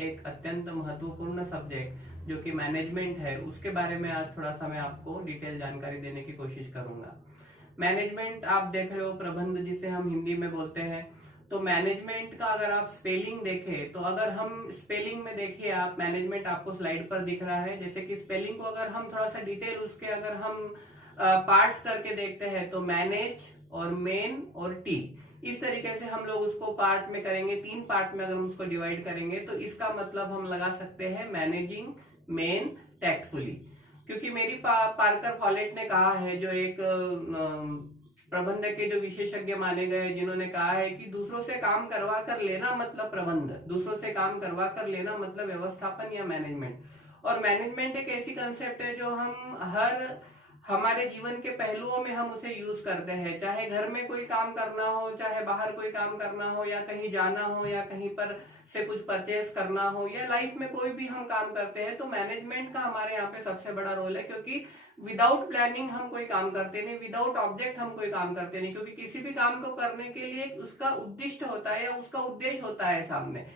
एक अत्यंत महत्वपूर्ण सब्जेक्ट जो कि मैनेजमेंट है, उसके बारे में आज थोड़ा सा मैं आपको डिटेल जानकारी देने की कोशिश करूंगा। मैनेजमेंट आप देख रहे हो, प्रबंध जिसे हम हिंदी में बोलते हैं। तो मैनेजमेंट का अगर आप स्पेलिंग देखें, तो अगर हम स्पेलिंग में देखिए, आप मैनेजमेंट आपको स्लाइड पर दिख रहा है। जैसे कि स्पेलिंग को अगर हम थोड़ा सा डिटेल उसके अगर हम पार्ट्स करके देखते हैं, तो मैनेज और मेन और टी, इस तरीके से हम लोग उसको पार्ट में करेंगे। 3 पार्ट में अगर हम उसको डिवाइड करेंगे तो इसका मतलब हम लगा सकते हैं मैनेजिंग मेन टैक्टफुली। क्योंकि मेरी पार्कर फॉलेट ने कहा है, जो एक प्रबंधक के जो विशेषज्ञ माने गए, जिन्होंने कहा है कि दूसरों से काम करवा कर लेना मतलब प्रबंध, दूसरों से काम करवा कर लेना मतलब व्यवस्थापन या मैनेजमेंट। और मैनेजमेंट एक ऐसी कंसेप्ट है जो हम हमारे जीवन के पहलुओं में हम उसे यूज करते हैं। चाहे घर में कोई काम करना हो, चाहे बाहर कोई काम करना हो, या कहीं जाना हो, या कहीं पर से कुछ परचेस करना हो, या लाइफ में कोई भी हम काम करते हैं, तो मैनेजमेंट का हमारे यहाँ पे सबसे बड़ा रोल है। क्योंकि विदाउट प्लानिंग हम कोई काम करते नहीं, विदाउट ऑब्जेक्ट हम कोई काम करते नहीं। क्योंकि किसी भी काम को करने के लिए उसका उद्दिष्ट होता है या उसका उद्देश्य होता है सामने।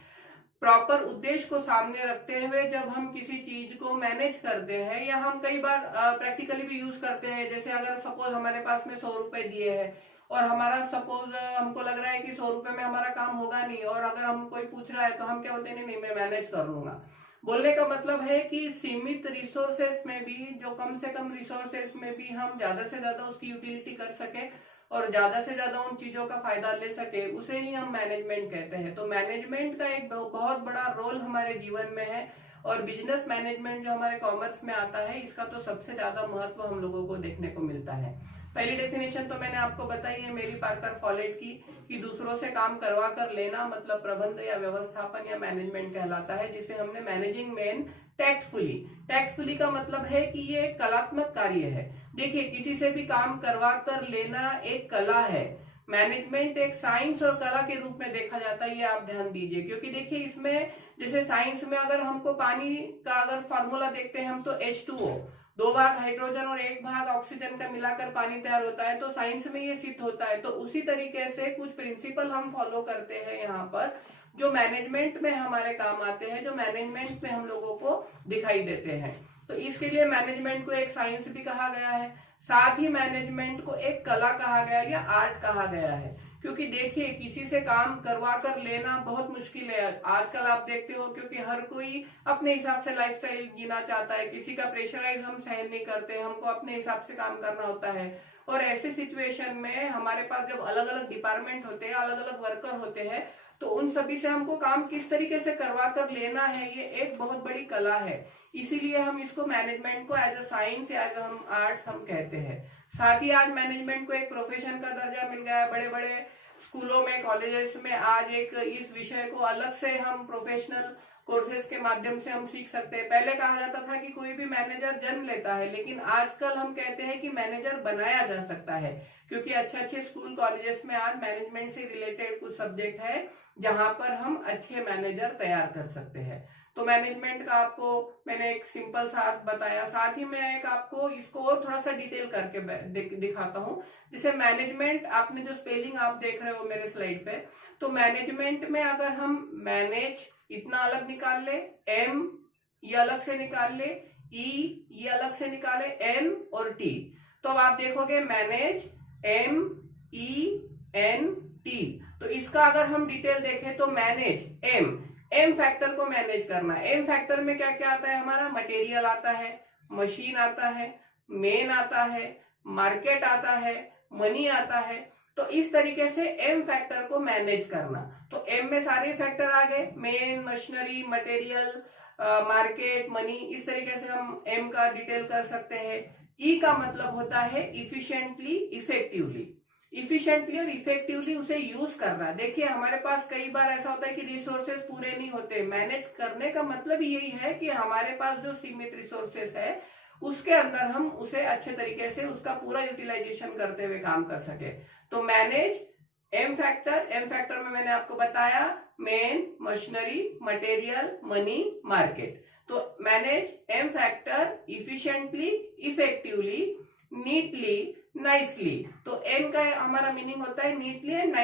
प्रॉपर उद्देश्य को सामने रखते हुए जब हम किसी चीज को मैनेज करते हैं, या हम कई बार प्रैक्टिकली भी यूज करते हैं। जैसे अगर सपोज हमारे पास में 100 रुपए दिए हैं, और हमारा सपोज हमको लग रहा है कि 100 रुपए में हमारा काम होगा नहीं, और अगर हम कोई पूछ रहा है तो हम क्या बोलते हैं, नहीं मैं मैनेज कर लूंगा। बोलने का मतलब है कि सीमित रिसोर्सेस में भी, जो कम से कम रिसोर्सेस में भी हम ज्यादा से ज्यादा उसकी यूटिलिटी कर सके और ज्यादा से ज्यादा उन चीजों का फायदा ले सके, उसे ही हम मैनेजमेंट कहते हैं। तो मैनेजमेंट का एक बहुत बड़ा रोल हमारे जीवन में है। और बिजनेस मैनेजमेंट जो हमारे कॉमर्स में आता है, इसका तो सबसे ज्यादा महत्व हम लोगों को देखने को मिलता है। पहली डेफिनेशन तो मैंने आपको बताई है मेरी पार्कर फॉलेट की, कि दूसरों से काम करवा कर लेना मतलब प्रबंध या व्यवस्थापन या मैनेजमेंट कहलाता है, जिसे हमने मैनेजिंग मेन टैक्टफुली। टैक्टफुली का मतलब है कि ये कलात्मक कार्य है। देखिए, किसी से भी काम करवा कर लेना एक कला है। मैनेजमेंट एक साइंस और कला के रूप में देखा जाता है, ये आप ध्यान दीजिए। क्योंकि देखिए, इसमें जैसे साइंस में अगर हमको पानी का अगर फॉर्मूला देखते हैं हम, तो H2O, 2 भाग हाइड्रोजन और 1 भाग ऑक्सीजन का मिलाकर पानी तैयार होता है। तो साइंस में ये सिद्ध होता है। तो उसी तरीके से कुछ प्रिंसिपल हम फॉलो करते हैं यहाँ पर, जो मैनेजमेंट में हमारे काम आते हैं, जो मैनेजमेंट में हम लोगों को दिखाई देते हैं। तो इसके लिए मैनेजमेंट को एक साइंस भी कहा गया है, साथ ही मैनेजमेंट को एक कला कहा गया या आर्ट कहा गया है। क्योंकि देखिए, किसी से काम करवा कर लेना बहुत मुश्किल है आजकल, आप देखते हो। क्योंकि हर कोई अपने हिसाब से लाइफस्टाइल जीना चाहता है, किसी का प्रेशराइज हम सहन नहीं करते, हमको अपने हिसाब से काम करना होता है। और ऐसे सिचुएशन में हमारे पास जब अलग अलग डिपार्टमेंट होते हैं, अलग अलग वर्कर होते हैं, तो उन सभी से हमको काम किस तरीके से करवा कर लेना है, ये एक बहुत बड़ी कला है। इसीलिए हम इसको मैनेजमेंट को एज अ साइंस या एज हम आर्ट्स हम कहते हैं। साथ ही आज मैनेजमेंट को एक प्रोफेशन का दर्जा मिल गया है। बड़े बड़े स्कूलों में, कॉलेजेस में आज एक इस विषय को अलग से हम प्रोफेशनल कोर्सेज के माध्यम से हम सीख सकते हैं। पहले कहा जाता था कि कोई भी मैनेजर जन्म लेता है, लेकिन आजकल हम कहते हैं कि मैनेजर बनाया जा सकता है। क्योंकि अच्छे अच्छे स्कूल कॉलेजेस में आज मैनेजमेंट से रिलेटेड कुछ सब्जेक्ट है, जहां पर हम अच्छे मैनेजर तैयार कर सकते हैं। तो मैनेजमेंट का आपको मैंने एक सिंपल सा अर्थ बताया। साथ ही मैं एक आपको इसको और थोड़ा सा डिटेल करके दिखाता हूँ। जैसे मैनेजमेंट, आपने जो स्पेलिंग आप देख रहे हो मेरे स्लाइड पे, तो मैनेजमेंट में अगर हम मैनेज इतना अलग निकाल ले, एम ये अलग से निकाल ले, ई ये अलग से निकाले, एन और टी, तो आप देखोगे manage M E N T. तो इसका अगर हम डिटेल देखें तो मैनेज एम फैक्टर को मैनेज करना। एम फैक्टर में क्या क्या आता है हमारा, मटेरियल आता है, मशीन आता है, मेन आता है, मार्केट आता है, मनी आता है। तो इस तरीके से एम फैक्टर को मैनेज करना। तो एम में सारे फैक्टर आ गए, main, machinery, material, market, money, इस तरीके से हम एम का डिटेल कर सकते हैं। ई का मतलब होता है इफिशिएंटली, इफेक्टिवली। इफिशिएंटली और इफेक्टिवली उसे यूज करना। देखिए, हमारे पास कई बार ऐसा होता है कि रिसोर्सेस पूरे नहीं होते। मैनेज करने का मतलब यही है कि हमारे पास जो सीमित रिसोर्सेस है, उसके अंदर हम उसे अच्छे तरीके से उसका पूरा यूटिलाइजेशन करते हुए काम कर सके। तो मैनेज एम फैक्टर में मैंने आपको बताया men, machinery, material, money, market. तो manage M factor efficiently, effectively, neatly, nicely. तो एन का हमारा मीनिंग होता है नीटली एंड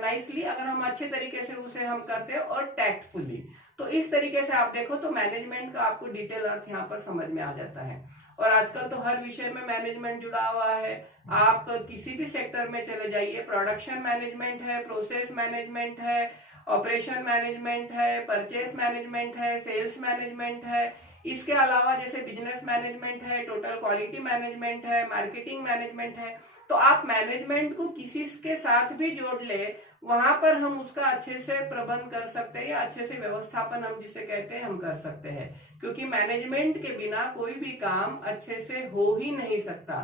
नाइसली, अगर हम अच्छे तरीके से उसे हम करते हैं, और टैक्टफुली। तो इस तरीके से आप देखो तो मैनेजमेंट का आपको डिटेल अर्थ यहाँ पर समझ में आ जाता है। और आजकल तो हर विषय में मैनेजमेंट जुड़ा हुआ है। आप किसी भी सेक्टर में चले जाइए, प्रोडक्शन मैनेजमेंट है, प्रोसेस मैनेजमेंट है, ऑपरेशन मैनेजमेंट है, परचेस मैनेजमेंट है, सेल्स मैनेजमेंट है, इसके अलावा जैसे बिजनेस मैनेजमेंट है, टोटल क्वालिटी मैनेजमेंट है, मार्केटिंग मैनेजमेंट है। तो आप मैनेजमेंट को किसी के साथ भी जोड़ ले, वहां पर हम उसका अच्छे से प्रबंध कर सकते हैं या अच्छे से व्यवस्थापन हम जिसे कहते हैं हम कर सकते हैं, क्योंकि मैनेजमेंट के बिना कोई भी काम अच्छे से हो ही नहीं सकता।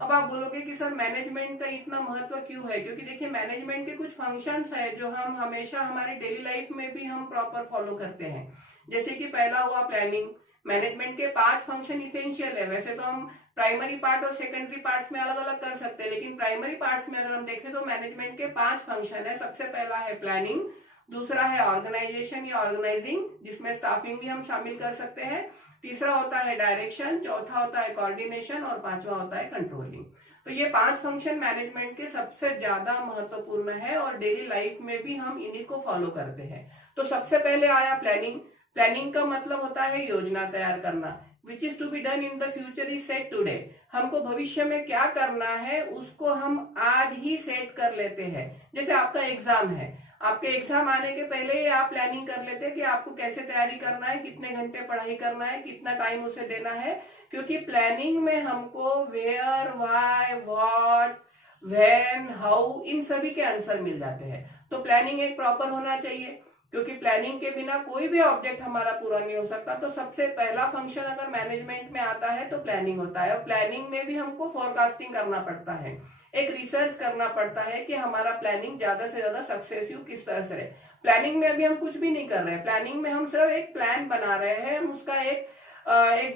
अब आप बोलोगे कि सर मैनेजमेंट का इतना महत्व क्यों है, क्योंकि देखिए मैनेजमेंट के कुछ फंक्शंस है जो हम हमेशा हमारी डेली लाइफ में भी हम प्रॉपर फॉलो करते हैं। जैसे कि पहला हुआ प्लानिंग। मैनेजमेंट के 5 फंक्शन इसेंशियल है। वैसे तो हम प्राइमरी पार्ट और सेकेंडरी पार्ट्स में अलग अलग कर सकते हैं, लेकिन प्राइमरी पार्ट्स में अगर हम देखें तो मैनेजमेंट के 5 फंक्शन है। सबसे पहला है प्लानिंग, दूसरा है ऑर्गेनाइजेशन या ऑर्गेनाइजिंग, जिसमें स्टाफिंग भी हम शामिल कर सकते हैं, तीसरा होता है डायरेक्शन, चौथा होता है कोऑर्डिनेशन और पांचवा होता है कंट्रोलिंग। तो ये 5 फंक्शन मैनेजमेंट के सबसे ज्यादा महत्वपूर्ण है और डेली लाइफ में भी हम इन्हीं को फॉलो करते हैं। तो सबसे पहले आया प्लानिंग। प्लानिंग का मतलब होता है योजना तैयार करना, which is to be done in the future is set today. हमको भविष्य में क्या करना है उसको हम आज ही सेट कर लेते हैं। जैसे आपका एग्जाम है, आपके एग्जाम आने के पहले ही आप प्लानिंग कर लेते हैं कि आपको कैसे तैयारी करना है, कितने घंटे पढ़ाई करना है, कितना टाइम उसे देना है, क्योंकि प्लानिंग में हमको where, why, what, when, how इन सभी के आंसर मिल जाते हैं। तो प्लानिंग एक प्रॉपर होना चाहिए, क्योंकि प्लानिंग के बिना कोई भी ऑब्जेक्ट हमारा पूरा नहीं हो सकता। तो सबसे पहला फंक्शन अगर मैनेजमेंट में आता है तो प्लानिंग होता है। और प्लानिंग में भी हमको फोरकास्टिंग करना पड़ता है, एक रिसर्च करना पड़ता है कि हमारा प्लानिंग ज्यादा से ज्यादा सक्सेसिव किस तरह से रहे। प्लानिंग में अभी हम कुछ भी नहीं कर रहे हैं, प्लानिंग में हम सिर्फ एक प्लान बना रहे हैं, हम उसका एक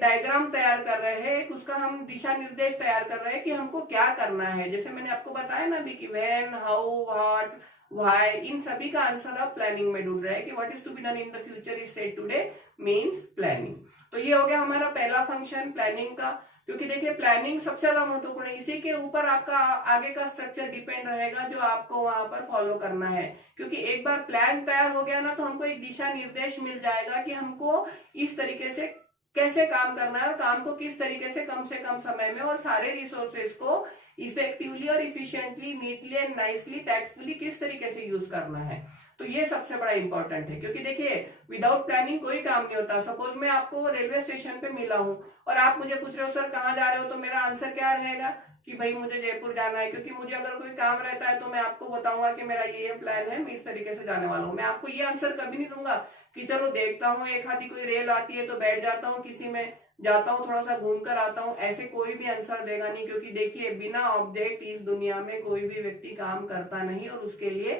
डायग्राम तैयार कर रहे हैं, एक उसका हम दिशा निर्देश तैयार कर रहे हैं कि हमको क्या करना है। जैसे मैंने आपको बताया ना अभी कि व्हेन, हाउ, व्हाट, व्हाई, इन सभी का आंसर आप प्लानिंग में ढूंढ रहे हैं कि what is to be done in the future is said today means planning. तो ये हो गया हमारा पहला फंक्शन प्लानिंग का, क्योंकि देखिए प्लानिंग सबसे ज्यादा महत्वपूर्ण है। इसी के ऊपर आपका आगे का स्ट्रक्चर डिपेंड रहेगा जो आपको वहां पर फॉलो करना है, क्योंकि एक बार प्लान तैयार हो गया ना तो हमको एक दिशा निर्देश मिल जाएगा कि हमको इस तरीके से कैसे काम करना है और काम को किस तरीके से कम समय में और सारे रिसोर्सेज को इफेक्टिवली और efficiently, neatly and nicely, tactfully किस तरीके से यूज करना है। तो ये सबसे बड़ा इंपॉर्टेंट है, क्योंकि देखिए विदाउट प्लानिंग कोई काम नहीं होता। सपोज मैं आपको रेलवे स्टेशन पे मिला हूं और आप मुझे पूछ रहे हो सर कहाँ जा रहे हो, तो मेरा आंसर क्या रहेगा कि भाई मुझे जयपुर जाना है। क्योंकि मुझे अगर कोई काम रहता है तो मैं आपको बताऊंगा कि मेरा ये प्लान है, मैं इस तरीके से जाने वाला हूँ। मैं आपको ये आंसर कभी नहीं दूंगा कि चलो देखता हूँ एक आधी कोई रेल आती है तो बैठ जाता हूँ, किसी में जाता हूँ थोड़ा सा घूम कर आता हूँ, ऐसे कोई भी आंसर देगा नहीं। क्योंकि देखिए बिना ऑब्जेक्ट इस दुनिया में कोई भी व्यक्ति काम करता नहीं और उसके लिए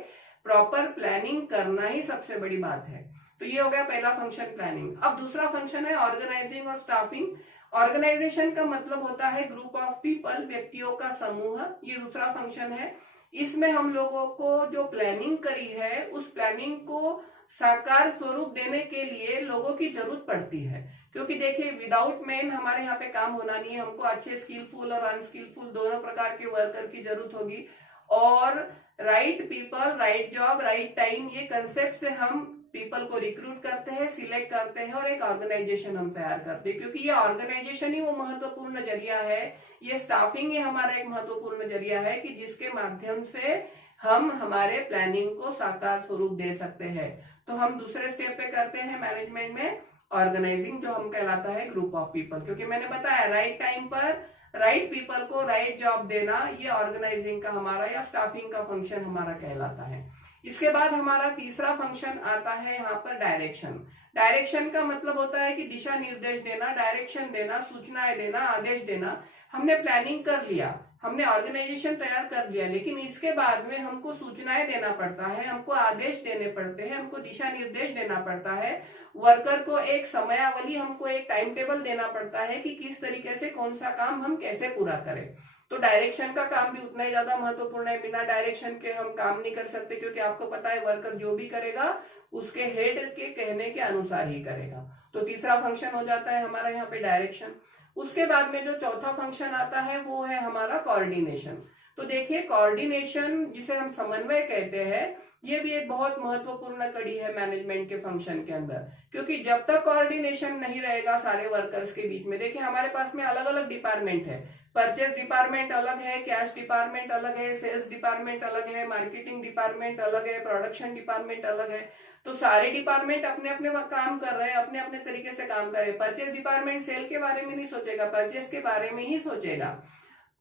प्रॉपर प्लानिंग करना ही सबसे बड़ी बात है। तो ये हो गया पहला फंक्शन प्लानिंग। अब दूसरा फंक्शन है ऑर्गेनाइजिंग और स्टाफिंग। ऑर्गेनाइजेशन का मतलब होता है ग्रुप ऑफ पीपल, व्यक्तियों का समूह, ये दूसरा फंक्शन है। इसमें हम लोगों को जो प्लानिंग करी है उस प्लानिंग को साकार स्वरूप देने के लिए लोगों की जरूरत पड़ती है। क्योंकि देखिए विदाउट मैन हमारे यहाँ पे काम होना नहीं है, हमको अच्छे स्किलफुल और अनस्किलफुल दोनों प्रकार के वर्कर की जरूरत होगी। और right people, right job, right time, ये कंसेप्ट से हम पीपल को रिक्रूट करते हैं, सिलेक्ट करते हैं और एक ऑर्गेनाइजेशन हम तैयार करते हैं। क्योंकि ये ऑर्गेनाइजेशन ही वो महत्वपूर्ण जरिया है, ये स्टाफिंग ही हमारा एक महत्वपूर्ण जरिया है कि जिसके माध्यम से हम हमारे प्लानिंग को साकार स्वरूप दे सकते हैं। तो हम दूसरे स्टेप पे करते हैं मैनेजमेंट में ऑर्गेनाइजिंग, जो हम कहलाता है ग्रुप ऑफ पीपल। क्योंकि मैंने बताया राइट टाइम पर राइट पीपल को राइट जॉब देना, ये ऑर्गेनाइजिंग का हमारा या स्टाफिंग का फंक्शन हमारा कहलाता है। इसके बाद हमारा तीसरा फंक्शन आता है यहाँ पर डायरेक्शन। डायरेक्शन का मतलब होता है कि दिशा निर्देश देना, डायरेक्शन देना, सूचनाएं देना, आदेश देना। हमने प्लानिंग कर लिया, हमने ऑर्गेनाइजेशन तैयार कर लिया, लेकिन इसके बाद में हमको सूचनाएं देना पड़ता है, हमको आदेश देने पड़ते हैं, हमको दिशा निर्देश देना पड़ता है, वर्कर को एक समयावली, हमको एक टाइम टेबल देना पड़ता है कि किस तरीके से कौन सा काम हम कैसे पूरा करें। तो डायरेक्शन का काम भी उतना ही ज्यादा महत्वपूर्ण है। बिना डायरेक्शन के हम काम नहीं कर सकते, क्योंकि आपको पता है वर्कर जो भी करेगा उसके हेड के कहने के अनुसार ही करेगा। तो तीसरा फंक्शन हो जाता है हमारा यहाँ पे डायरेक्शन। उसके बाद में जो चौथा फंक्शन आता है वो है हमारा कोऑर्डिनेशन। तो देखिए कोऑर्डिनेशन जिसे हम समन्वय कहते हैं, ये भी एक बहुत महत्वपूर्ण कड़ी है मैनेजमेंट के फंक्शन के अंदर, क्योंकि जब तक कोऑर्डिनेशन नहीं रहेगा सारे वर्कर्स के बीच में, देखिए हमारे पास में अलग अलग डिपार्टमेंट है, परचेज डिपार्टमेंट अलग है, कैश डिपार्टमेंट अलग है, सेल्स डिपार्टमेंट अलग है, मार्केटिंग डिपार्टमेंट अलग है, प्रोडक्शन डिपार्टमेंट अलग है। तो सारे डिपार्टमेंट अपने अपने काम कर रहे हैं, अपने अपने तरीके से काम कर रहे हैं। परचेज डिपार्टमेंट सेल के बारे में नहीं सोचेगा, परचेज के बारे में ही सोचेगा।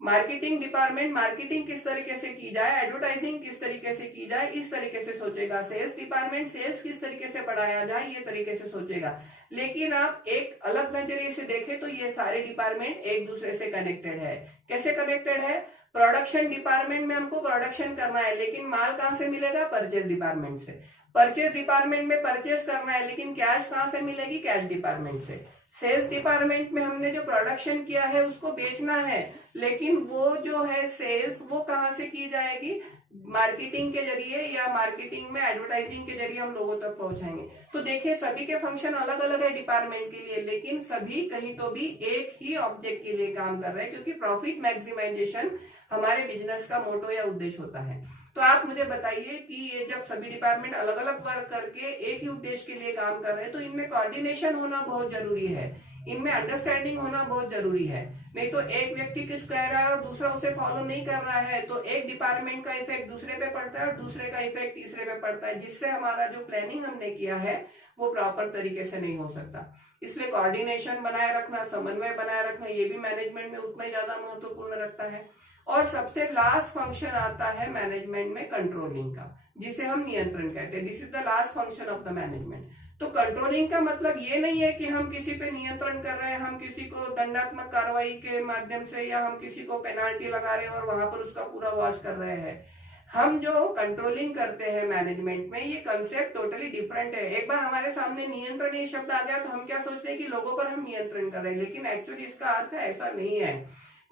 मार्केटिंग डिपार्टमेंट मार्केटिंग किस तरीके से की जाए, एडवर्टाइजिंग किस तरीके से की जाए, इस तरीके से सोचेगा। सेल्स डिपार्टमेंट सेल्स किस तरीके से बढ़ाया जाए, ये तरीके से सोचेगा। लेकिन आप एक अलग नजरिए से देखें तो ये सारे डिपार्टमेंट एक दूसरे से कनेक्टेड है। कैसे कनेक्टेड है? प्रोडक्शन डिपार्टमेंट में हमको प्रोडक्शन करना है, लेकिन माल कहां से मिलेगा? परचेज डिपार्टमेंट से। परचेज डिपार्टमेंट में परचेज करना है, लेकिन कैश कहां से मिलेगी? कैश डिपार्टमेंट से। सेल्स डिपार्टमेंट में हमने जो प्रोडक्शन किया है उसको बेचना है, लेकिन वो जो है सेल्स वो कहां से की जाएगी? मार्केटिंग के जरिए, या मार्केटिंग में एडवर्टाइजिंग के जरिए हम लोगों तक पहुंचाएंगे। तो देखिए सभी के फंक्शन अलग अलग है डिपार्टमेंट के लिए, लेकिन सभी कहीं तो भी एक ही ऑब्जेक्ट के लिए काम कर रहे हैं, क्योंकि प्रॉफिट मैक्सिमाइजेशन हमारे बिजनेस का मोटो या उद्देश्य होता है। तो आप मुझे बताइए कि ये जब सभी डिपार्टमेंट अलग अलग वर्क करके एक ही उद्देश्य के लिए काम कर रहे हैं, तो इनमें कोऑर्डिनेशन होना बहुत जरूरी है, इनमें अंडरस्टैंडिंग होना बहुत जरूरी है। नहीं तो एक व्यक्ति कुछ कह रहा है और दूसरा उसे फॉलो नहीं कर रहा है, तो एक डिपार्टमेंट का इफेक्ट दूसरे पे पड़ता है और दूसरे का इफेक्ट तीसरे पे पड़ता है, जिससे हमारा जो प्लानिंग हमने किया है वो प्रॉपर तरीके से नहीं हो सकता। इसलिए कोऑर्डिनेशन बनाए रखना, समन्वय बनाए रखना, ये भी मैनेजमेंट में उतना ही ज्यादा महत्वपूर्ण रखता है। और सबसे लास्ट फंक्शन आता है मैनेजमेंट में कंट्रोलिंग का, जिसे हम नियंत्रण कहते हैं। This is the last function of the management. तो कंट्रोलिंग का मतलब ये नहीं है कि हम किसी पे नियंत्रण कर रहे हैं, हम किसी को दंडात्मक कार्रवाई के माध्यम से या हम किसी को पेनाल्टी लगा रहे हैं और वहां पर उसका पूरा वॉच कर रहे हैं। हम जो कंट्रोलिंग करते हैं मैनेजमेंट में, ये कंसेप्ट टोटली डिफरेंट है। एक बार हमारे सामने नियंत्रण ये शब्द आ गया तो हम क्या सोचते हैं कि लोगों पर हम नियंत्रण कर रहे हैं, लेकिन एक्चुअली इसका अर्थ ऐसा नहीं है।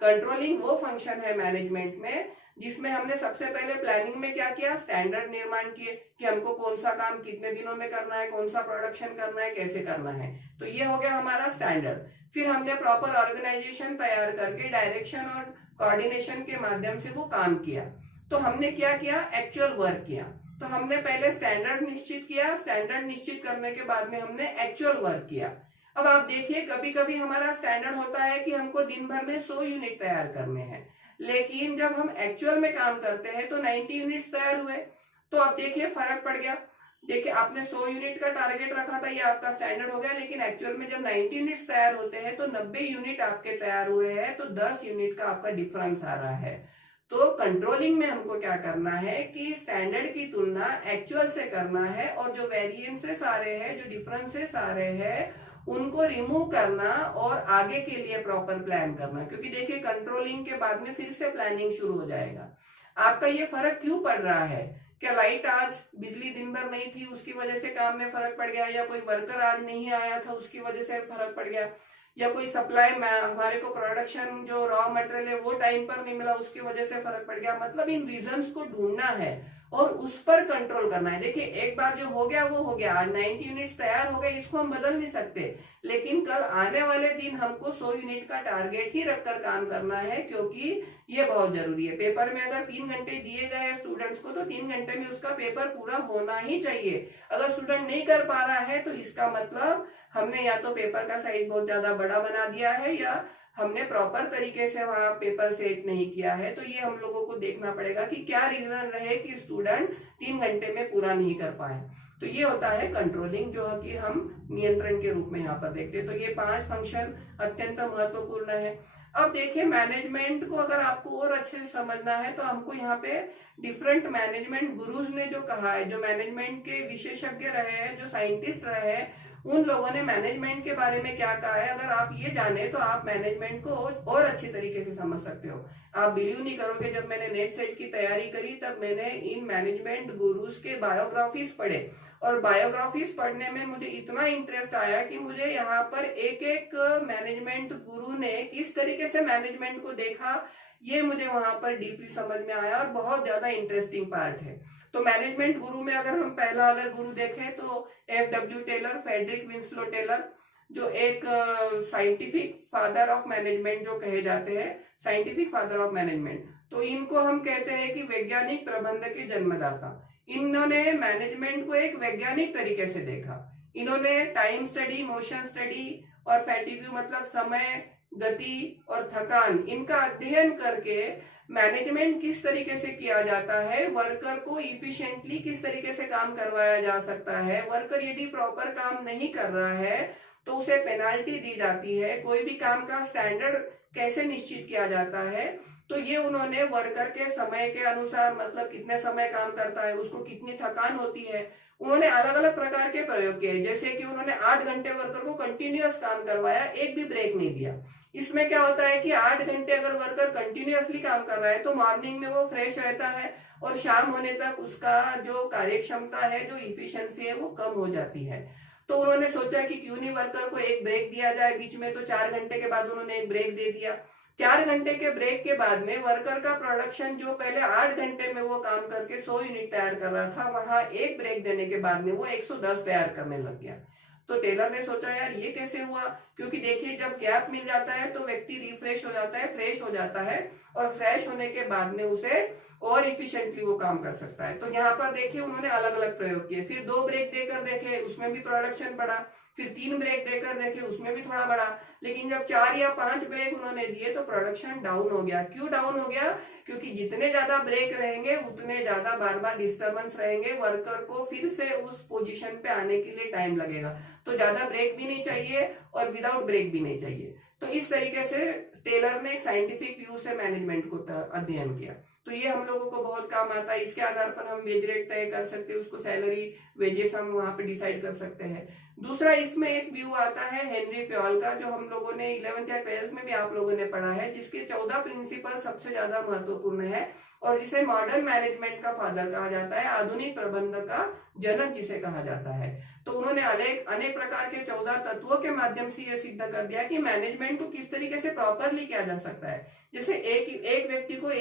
कंट्रोलिंग वो फंक्शन है मैनेजमेंट में जिसमें हमने सबसे पहले प्लानिंग में क्या किया? स्टैंडर्ड निर्माण किए कि हमको कौन सा काम कितने दिनों में करना है, कौन सा प्रोडक्शन करना है, कैसे करना है। तो ये हो गया हमारा स्टैंडर्ड। फिर हमने प्रॉपर ऑर्गेनाइजेशन तैयार करके डायरेक्शन और कोऑर्डिनेशन के माध्यम से वो काम किया। तो हमने क्या किया? एक्चुअल वर्क किया। तो हमने पहले स्टैंडर्ड निश्चित किया, स्टैंडर्ड निश्चित करने के बाद में हमने एक्चुअल वर्क किया। अब आप देखिए कभी कभी हमारा स्टैंडर्ड होता है कि हमको दिन भर में 100 यूनिट तैयार करने हैं, लेकिन जब हम एक्चुअल में काम करते हैं तो 90 यूनिट्स तैयार हुए। तो अब देखिए फर्क पड़ गया। देखिए आपने 100 यूनिट का टारगेट रखा था, ये आपका स्टैंडर्ड हो गया, लेकिन एक्चुअल में जब 90 यूनिट्स तैयार होते हैं तो 90 यूनिट आपके तैयार हुए हैं, तो 10 यूनिट का आपका डिफरेंस आ रहा है। तो कंट्रोलिंग में हमको क्या करना है कि स्टैंडर्ड की तुलना एक्चुअल से करना है, और जो वेरिएंसेस आ रहे हैं, जो डिफरेंसेस आ रहे हैं, उनको रिमूव करना और आगे के लिए प्रॉपर प्लान करना। क्योंकि देखिए कंट्रोलिंग के बाद में फिर से प्लानिंग शुरू हो जाएगा। आपका ये फर्क क्यों पड़ रहा है? क्या लाइट आज बिजली दिन भर नहीं थी उसकी वजह से काम में फर्क पड़ गया, या कोई वर्कर आज नहीं आया था उसकी वजह से फर्क पड़ गया, या कोई सप्लाई में हमारे को प्रोडक्शन जो रॉ मटेरियल है वो टाइम पर नहीं मिला उसकी वजह से फर्क पड़ गया? मतलब इन रीजंस को ढूंढना है और उस पर कंट्रोल करना है। देखिए एक बार जो हो गया वो हो गया, आज 90 यूनिट्स तैयार हो गए, इसको हम बदल नहीं सकते, लेकिन कल आने वाले दिन हमको 100 यूनिट का टारगेट ही रखकर काम करना है, क्योंकि ये बहुत जरूरी है। पेपर में अगर 3 घंटे दिए गए स्टूडेंट्स को तो 3 घंटे में उसका पेपर पूरा होना ही चाहिए। अगर स्टूडेंट नहीं कर पा रहा है तो इसका मतलब हमने या तो पेपर का साइज बहुत ज्यादा बड़ा बना दिया है, या हमने प्रॉपर तरीके से वहां पेपर सेट नहीं किया है। तो ये हम लोगों को देखना पड़ेगा कि क्या रीजन रहे कि स्टूडेंट 3 घंटे में पूरा नहीं कर पाए। तो ये होता है कंट्रोलिंग, जो कि हम नियंत्रण के रूप में यहाँ पर देखते हैं। तो ये 5 फंक्शन अत्यंत महत्वपूर्ण है। अब देखिए मैनेजमेंट को अगर आपको और अच्छे से समझना है तो हमको यहाँ पे डिफरेंट मैनेजमेंट गुरुज ने जो कहा है, जो मैनेजमेंट के विशेषज्ञ रहे हैं, जो साइंटिस्ट रहे हैं, उन लोगों ने मैनेजमेंट के बारे में क्या कहा है, अगर आप ये जाने तो आप मैनेजमेंट को और अच्छी तरीके से समझ सकते हो। आप बिलीव नहीं करोगे, जब मैंने नेट सेट की तैयारी करी तब मैंने इन मैनेजमेंट गुरुज के बायोग्राफीज पढ़े, और बायोग्राफीज पढ़ने में मुझे इतना इंटरेस्ट आया कि मुझे यहाँ पर एक एक मैनेजमेंट गुरु ने किस तरीके से मैनेजमेंट को देखा, ये मुझे वहां पर डीपली समझ में आया, और बहुत ज्यादा इंटरेस्टिंग पार्ट है। तो मैनेजमेंट गुरु में अगर हम पहला अगर गुरु देखें तो FW Taylor, Frederick Winslow Taylor, जो एक साइंटिफिक फादर ऑफ मैनेजमेंट जो कहे जाते हैं, साइंटिफिक फादर ऑफ मैनेजमेंट, तो इनको हम कहते हैं कि वैज्ञानिक प्रबंध के जन्मदाता। इन्होंने मैनेजमेंट को एक वैज्ञानिक तरीके से देखा। इन्होंने टाइम स्टडी, मोशन स्टडी और फैटिग्यू मतलब समय, गति और थकान, इनका अध्ययन करके मैनेजमेंट किस तरीके से किया जाता है, वर्कर को इफिशिएंटली किस तरीके से काम करवाया जा सकता है, वर्कर यदि प्रॉपर काम नहीं कर रहा है तो उसे पेनाल्टी दी जाती है, कोई भी काम का स्टैंडर्ड कैसे निश्चित किया जाता है। तो ये उन्होंने वर्कर के समय के अनुसार, मतलब कितने समय काम करता है, उसको कितनी थकान होती है, उन्होंने अलग अलग प्रकार के प्रयोग किए। जैसे कि उन्होंने 8 घंटे वर्कर को कंटिन्यूअस काम करवाया, एक भी ब्रेक नहीं दिया। इसमें क्या होता है कि 8 घंटे अगर वर्कर कंटिन्यूअसली काम कर रहा है तो मॉर्निंग में वो फ्रेश रहता है और शाम होने तक उसका जो कार्य क्षमता है, जो इफिशियंसी है, वो कम हो जाती है। तो उन्होंने सोचा कि क्यों नहीं वर्कर को एक ब्रेक दिया जाए बीच में, तो 4 घंटे के बाद उन्होंने एक ब्रेक दे दिया। 4 घंटे के ब्रेक के बाद में वर्कर का प्रोडक्शन, जो पहले 8 घंटे में वो काम करके 100 यूनिट तैयार कर रहा था, वहां एक ब्रेक देने के बाद में वो 110 तैयार करने लग गया। तो टेलर ने सोचा यार ये कैसे हुआ, क्योंकि देखिए जब गैप मिल जाता है तो व्यक्ति रिफ्रेश हो जाता है, फ्रेश हो जाता है, और फ्रेश होने के बाद में उसे और इफिशिएंटली वो काम कर सकता है। तो यहाँ पर देखिए उन्होंने अलग अलग प्रयोग किए। फिर 2 ब्रेक देकर देखे, उसमें भी प्रोडक्शन बढ़ा। फिर 3 ब्रेक देकर देखे, उसमें भी थोड़ा बढ़ा। लेकिन जब 4 या 5 ब्रेक उन्होंने दिए तो प्रोडक्शन डाउन हो गया। क्यों डाउन हो गया? क्योंकि जितने ज्यादा ब्रेक रहेंगे उतने ज्यादा बार बार डिस्टर्बेंस रहेंगे, वर्कर को फिर से उस पोजीशन पे आने के लिए टाइम लगेगा। तो ज्यादा ब्रेक भी नहीं चाहिए और विदाउट ब्रेक भी नहीं चाहिए। तो इस तरीके से टेलर ने एक साइंटिफिक व्यू से मैनेजमेंट को अध्ययन किया। तो ये हम लोगों को बहुत काम आता है। इसके आधार पर हम वेज रेट तय कर सकते हैं, उसको सैलरी, वेजेस हम वहां पे डिसाइड कर सकते हैं। दूसरा इसमें एक व्यू आता है हेनरी फ्योल का, जो हम लोगों ने 11th या 12th में भी आप लोगों ने पढ़ा है, जिसके 14 प्रिंसिपल सबसे ज्यादा महत्वपूर्ण है और जिसे मॉडर्न मैनेजमेंट का फादर कहा जाता है, आधुनिक प्रबंध का जनक जिसे कहा जाता है। तो उन्होंने अनेक प्रकार के 14 तत्वों के माध्यम से यह सिद्ध कर दिया कि मैनेजमेंट को किस तरीके से प्रॉपरली किया जा सकता है। जैसे एक व्यक्ति को,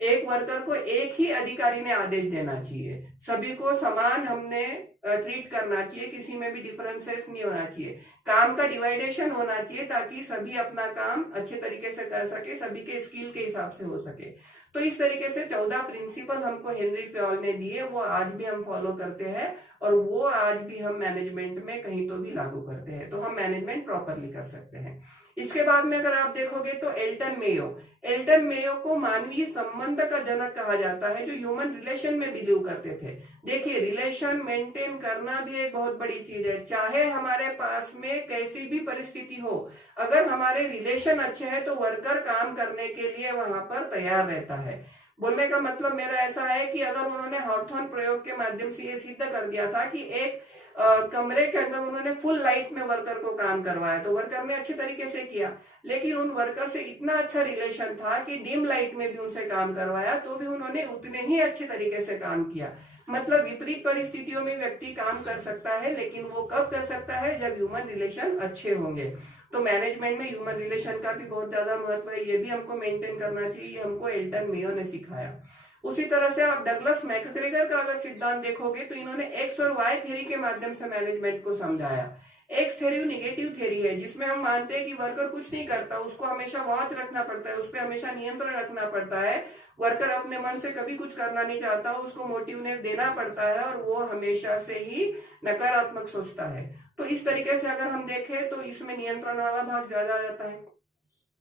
एक वर्कर को एक ही अधिकारी ने आदेश देना चाहिए, सभी को समान हमने ट्रीट करना चाहिए, किसी में भी डिफरेंसेस नहीं होना चाहिए, काम का डिवाइडेशन होना चाहिए ताकि सभी अपना काम अच्छे तरीके से कर सके, सभी के स्किल के हिसाब से हो सके। तो इस तरीके से 14 प्रिंसिपल हमको हेनरी फ्योल ने दिए, वो आज भी हम फॉलो करते हैं और वो आज भी हम मैनेजमेंट में कहीं तो भी लागू करते हैं, तो हम मैनेजमेंट प्रॉपरली कर सकते हैं। इसके बाद में अगर आप देखोगे तो एल्टन मेयो को मानवीय संबंध का जनक कहा जाता है, जो ह्यूमन रिलेशन में बिलीव करते थे। देखिए रिलेशन मेंटेन करना भी एक बहुत बड़ी चीज है, चाहे हमारे पास में कैसी भी परिस्थिति हो, अगर हमारे रिलेशन अच्छे हैं तो वर्कर काम करने के लिए वहां पर तैयार रहता है। बोलने का मतलब मेरा ऐसा है कि अगर उन्होंने हॉर्थॉर्न प्रयोग के माध्यम से ये सिद्ध कर दिया था कि एक कमरे के अंदर उन्होंने फुल लाइट में वर्कर को काम करवाया, तो वर्कर ने अच्छे तरीके से किया, लेकिन उन वर्कर से इतना अच्छा रिलेशन था कि डिम लाइट में भी उनसे काम करवाया तो भी उन्होंने उतने ही अच्छे तरीके से काम किया। मतलब विपरीत परिस्थितियों में व्यक्ति काम कर सकता है, लेकिन वो कब कर सकता है? जब ह्यूमन रिलेशन अच्छे होंगे। तो मैनेजमेंट में ह्यूमन रिलेशन का भी बहुत ज्यादा महत्व है, ये भी हमको मेंटेन करना चाहिए, ये हमको एल्टन मेयो ने सिखाया। उसी तरह से आप डगलस मैकग्रेगर का अगर सिद्धांत देखोगे तो इन्होंने एक्स और वाई थ्योरी के माध्यम से मैनेजमेंट को समझाया। एक्स थ्योरी नेगेटिव थ्योरी है, जिसमें हम मानते हैं कि वर्कर कुछ नहीं करता, उसको हमेशा वॉच रखना पड़ता है, उस पर हमेशा नियंत्रण रखना पड़ता है, वर्कर अपने मन से कभी कुछ करना नहीं चाहता, उसको मोटिवनेस देना पड़ता है और वो हमेशा से ही नकारात्मक सोचता है। तो इस तरीके से अगर हम देखें तो इसमें नियंत्रण वाला भाग ज्यादा रहता है।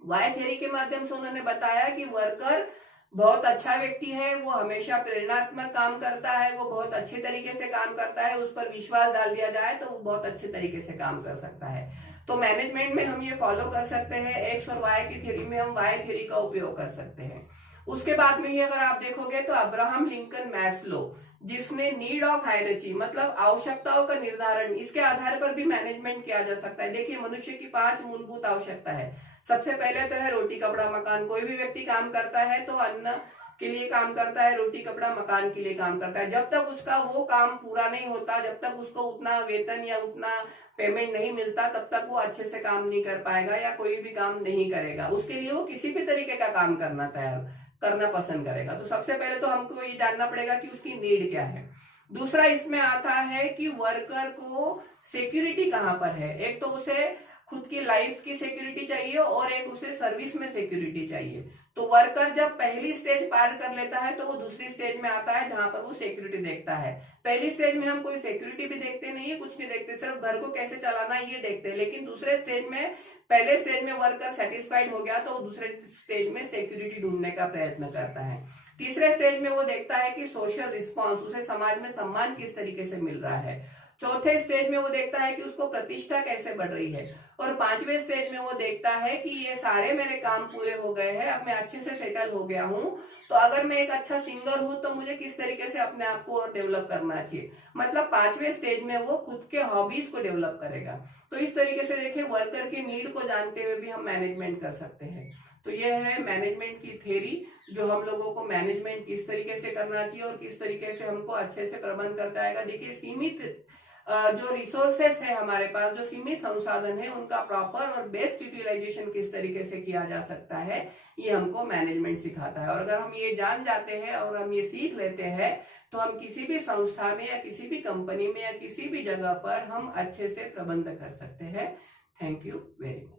वाई थ्योरी के माध्यम से उन्होंने बताया कि वर्कर बहुत अच्छा व्यक्ति है, वो हमेशा प्रेरणात्मक काम करता है, वो बहुत अच्छे तरीके से काम करता है, उस पर विश्वास डाल दिया जाए तो वो बहुत अच्छे तरीके से काम कर सकता है। तो मैनेजमेंट में हम ये फॉलो कर सकते हैं, एक्स और वाई की थ्योरी में हम वाई थ्योरी का उपयोग कर सकते हैं। उसके बाद में ही अगर आप देखोगे तो अब्राहम लिंकन मैस्लो, जिसने नीड ऑफ हायरार्की मतलब आवश्यकताओं का निर्धारण, इसके आधार पर भी मैनेजमेंट किया जा सकता है। देखिए मनुष्य की 5 मूलभूत आवश्यकता है। सबसे पहले तो है रोटी कपड़ा मकान। कोई भी व्यक्ति काम करता है तो अन्न के लिए काम करता है, रोटी कपड़ा मकान के लिए काम करता है। जब तक उसका वो काम पूरा नहीं होता, जब तक उसको उतना वेतन या उतना पेमेंट नहीं मिलता, तब तक वो अच्छे से काम नहीं कर पाएगा या कोई भी काम नहीं करेगा। उसके लिए वो किसी भी तरीके का काम करना पसंद करेगा। तो सबसे पहले तो हमको ये जानना पड़ेगा कि उसकी नीड क्या है। दूसरा इसमें आता है कि वर्कर को सिक्योरिटी कहाँ पर है। एक तो उसे खुद की लाइफ की सिक्योरिटी चाहिए और एक उसे सर्विस में सिक्योरिटी चाहिए। तो वर्कर जब पहली स्टेज पार कर लेता है तो वो दूसरी स्टेज में आता है जहां पर वो सिक्योरिटी देखता है। पहली स्टेज में हम कोई सिक्योरिटी भी देखते नहीं है, कुछ नहीं देखते, सिर्फ घर को कैसे चलाना ये देखते हैं। लेकिन दूसरे स्टेज में, पहले स्टेज में वर्कर सेटिस्फाइड हो गया तो वो दूसरे स्टेज में सिक्योरिटी ढूंढने का प्रयत्न करता है। तीसरे स्टेज में वो देखता है कि सोशल रिस्पॉन्स, उसे समाज में सम्मान किस तरीके से मिल रहा है। चौथे स्टेज में वो देखता है कि उसको प्रतिष्ठा कैसे बढ़ रही है। और पांचवें स्टेज में वो देखता है कि ये सारे मेरे काम पूरे हो गए हैं, अब मैं अच्छे से सेटल हो गया हूँ, तो अगर मैं एक अच्छा सिंगर हूं तो मुझे किस तरीके से अपने आप को और डेवलप करना चाहिए। मतलब पांचवें स्टेज में वो खुद के हॉबीज को डेवलप करेगा। तो इस तरीके से देखिए, वर्कर के नीड को जानते हुए भी हम मैनेजमेंट कर सकते हैं। तो ये है मैनेजमेंट की थ्योरी, जो हम लोगों को मैनेजमेंट किस तरीके से करना चाहिए और किस तरीके से हमको अच्छे से प्रबंध करता है। देखिए, सीमित जो रिसोर्सेस है हमारे पास, जो सीमित संसाधन है, उनका प्रॉपर और बेस्ट यूटिलाइजेशन किस तरीके से किया जा सकता है, ये हमको मैनेजमेंट सिखाता है। और अगर हम ये जान जाते हैं और हम ये सीख लेते हैं तो हम किसी भी संस्था में या किसी भी कंपनी में या किसी भी जगह पर हम अच्छे से प्रबंध कर सकते हैं। Thank you very much.